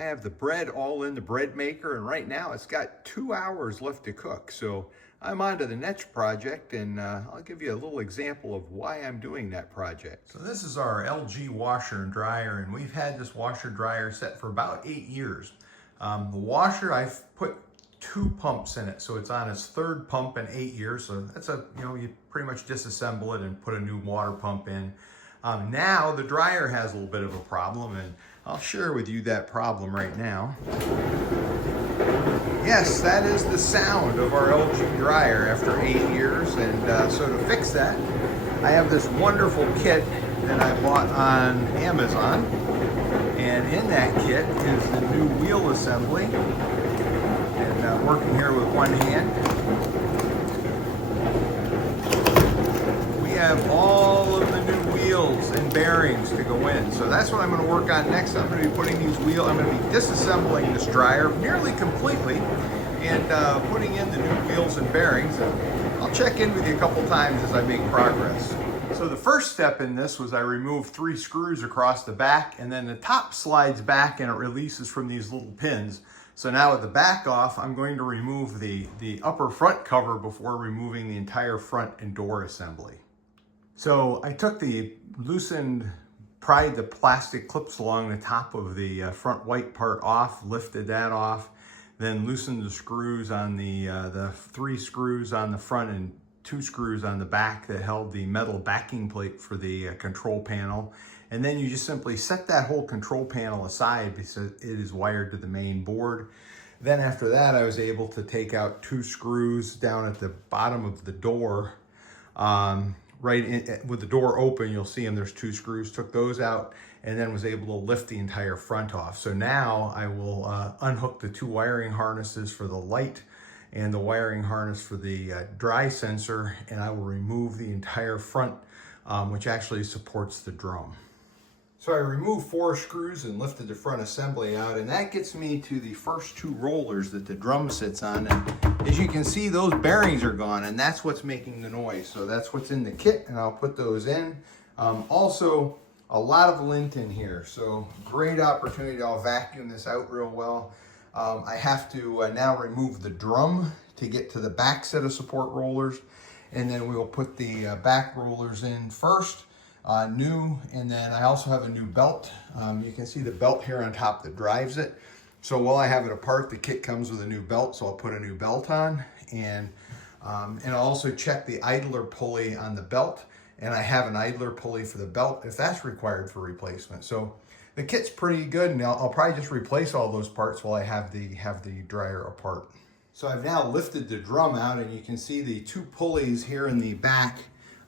I have the bread all in the bread maker, and right now it's got 2 hours left to cook. So I'm on to the next project, and I'll give you a little example of why I'm doing that project. So this is our LG washer and dryer, and we've had this washer dryer set for about 8 years. The washer, I've put 2 pumps in it, so it's on its 3rd pump in 8 years. So that's you pretty much disassemble it and put a new water pump in. Now the dryer has a little bit of a problem, and I'll share with you that problem right now. Yes, that is the sound of our LG dryer after 8 years, and so to fix that, I have this wonderful kit that I bought on Amazon, and in that kit is the new wheel assembly, and working here with one hand. We have all of the new wheels and bearings to go in. So that's what I'm going to work on next. I'm going to be putting these wheels, I'm going to be disassembling this dryer nearly completely and putting in the new wheels and bearings. And I'll check in with you a couple times as I make progress. So the first step in this was I removed 3 screws across the back, and then the top slides back and it releases from these little pins. So now with the back off, I'm going to remove the upper front cover before removing the entire front and door assembly. So I took the loosened, pried the plastic clips along the top of the front white part off, lifted that off, then loosened the screws on the 3 screws on the front and 2 screws on the back that held the metal backing plate for the control panel. And then you just simply set that whole control panel aside because it is wired to the main board. Then after that, I was able to take out 2 screws down at the bottom of the door. With the door open, you'll see them, there's 2 screws, took those out, and then was able to lift the entire front off. So now I will unhook the 2 wiring harnesses for the light and the wiring harness for the dry sensor, and I will remove the entire front, which actually supports the drum. So I removed 4 screws and lifted the front assembly out, and that gets me to the first 2 rollers that the drum sits on. And as you can see, those bearings are gone, and that's what's making the noise. So that's what's in the kit, and I'll put those in. Also, a lot of lint in here, so great opportunity. I'll vacuum this out real well. I have to now remove the drum to get to the back set of support rollers, and then we will put the back rollers in first. New, and then I also have a new belt. You can see the belt here on top that drives it. So while I have it apart, the kit comes with a new belt, so I'll put a new belt on, and I'll also check the idler pulley on the belt, and I have an idler pulley for the belt if that's required for replacement. So the kit's pretty good, and I'll probably just replace all those parts while I have the dryer apart. So I've now lifted the drum out, and you can see the 2 pulleys here in the back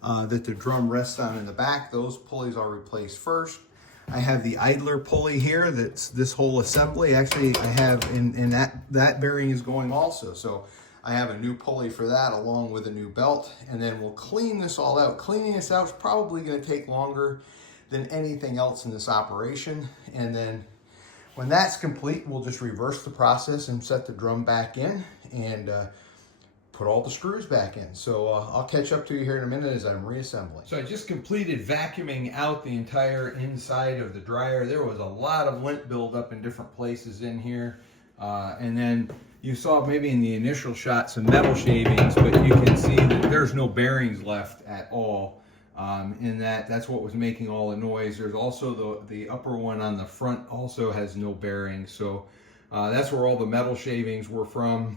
that the drum rests on in the back. Those pulleys I'll replace first. I have the idler pulley here, that's this whole assembly. Actually, I have, in that bearing is going also. So I have a new pulley for that along with a new belt, and then we'll clean this all out. Cleaning this out is probably gonna take longer than anything else in this operation. And then when that's complete, we'll just reverse the process and set the drum back in and put all the screws back in. So I'll catch up to you here in a minute as I'm reassembling. So I just completed vacuuming out the entire inside of the dryer. There was a lot of lint buildup in different places in here. And then you saw maybe in the initial shot some metal shavings, but you can see that there's no bearings left at all. In that's what was making all the noise. There's also the upper one on the front also has no bearings. So that's where all the metal shavings were from.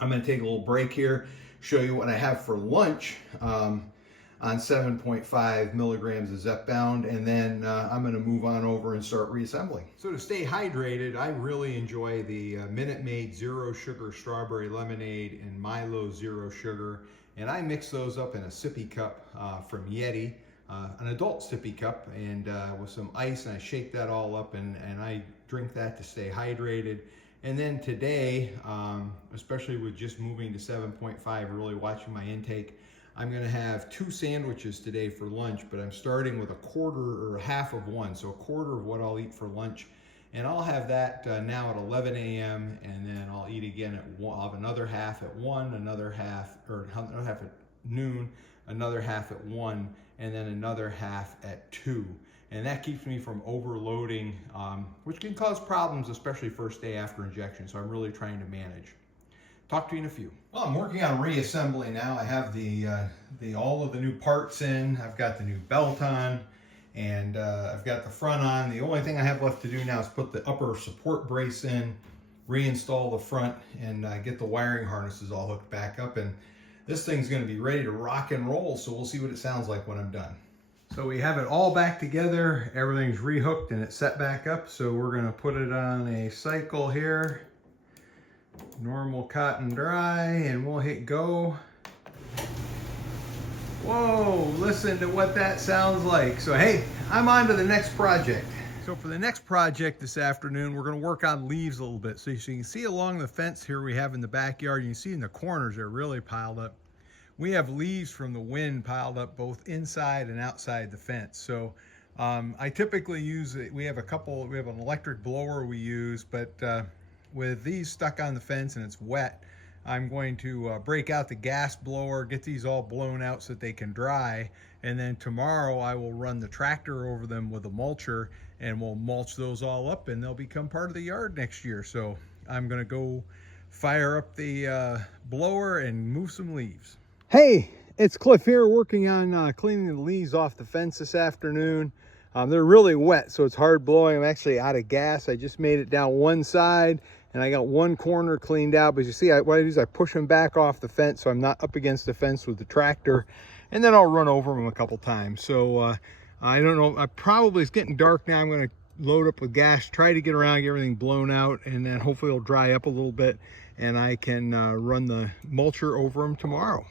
I'm going to take a little break here, show you what I have for lunch on 7.5 milligrams of Zepbound, and then I'm going to move on over and start reassembling. So to stay hydrated, I really enjoy the Minute Maid Zero Sugar Strawberry Lemonade and Milo Zero Sugar, and I mix those up in a sippy cup from Yeti, an adult sippy cup, and with some ice, and I shake that all up, and I drink that to stay hydrated. And then today, especially with just moving to 7.5, really watching my intake, I'm gonna have 2 sandwiches today for lunch, but I'm starting with a quarter or half of one, so a quarter of what I'll eat for lunch. And I'll have that now at 11 a.m. and then I'll eat again at 1. I'll have another half at 1, another half at noon, another half at 1, and then another half at 2. and that keeps me from overloading, which can cause problems, especially first day after injection. So I'm really trying to manage. Talk to you in a few. Well, I'm working on reassembly now. I have all of the new parts in. I've got the new belt on, and I've got the front on. The only thing I have left to do now is put the upper support brace in, reinstall the front, and get the wiring harnesses all hooked back up. And this thing's going to be ready to rock and roll, so we'll see what it sounds like when I'm done. So we have it all back together. Everything's rehooked and it's set back up. So we're going to put it on a cycle here. Normal cut and dry, and we'll hit go. Whoa, listen to what that sounds like. So hey, I'm on to the next project. So for the next project this afternoon, we're going to work on leaves a little bit. So you can see along the fence here we have in the backyard, you can see in the corners they're really piled up. We have leaves from the wind piled up both inside and outside the fence. So I typically use it. We have an electric blower we use, but with these stuck on the fence and it's wet, I'm going to break out the gas blower, get these all blown out so that they can dry, and then tomorrow I will run the tractor over them with a mulcher, and we'll mulch those all up, and they'll become part of the yard next year. So I'm gonna go fire up the blower and move some leaves. Hey, it's Cliff here working on cleaning the leaves off the fence this afternoon. They're really wet, so it's hard blowing. I'm actually out of gas. I just made it down one side, and I got one corner cleaned out. But you see, what I do is I push them back off the fence so I'm not up against the fence with the tractor, and then I'll run over them a couple times. So I don't know, it's getting dark now. I'm going to load up with gas, try to get around, get everything blown out, and then hopefully it'll dry up a little bit, and I can run the mulcher over them tomorrow.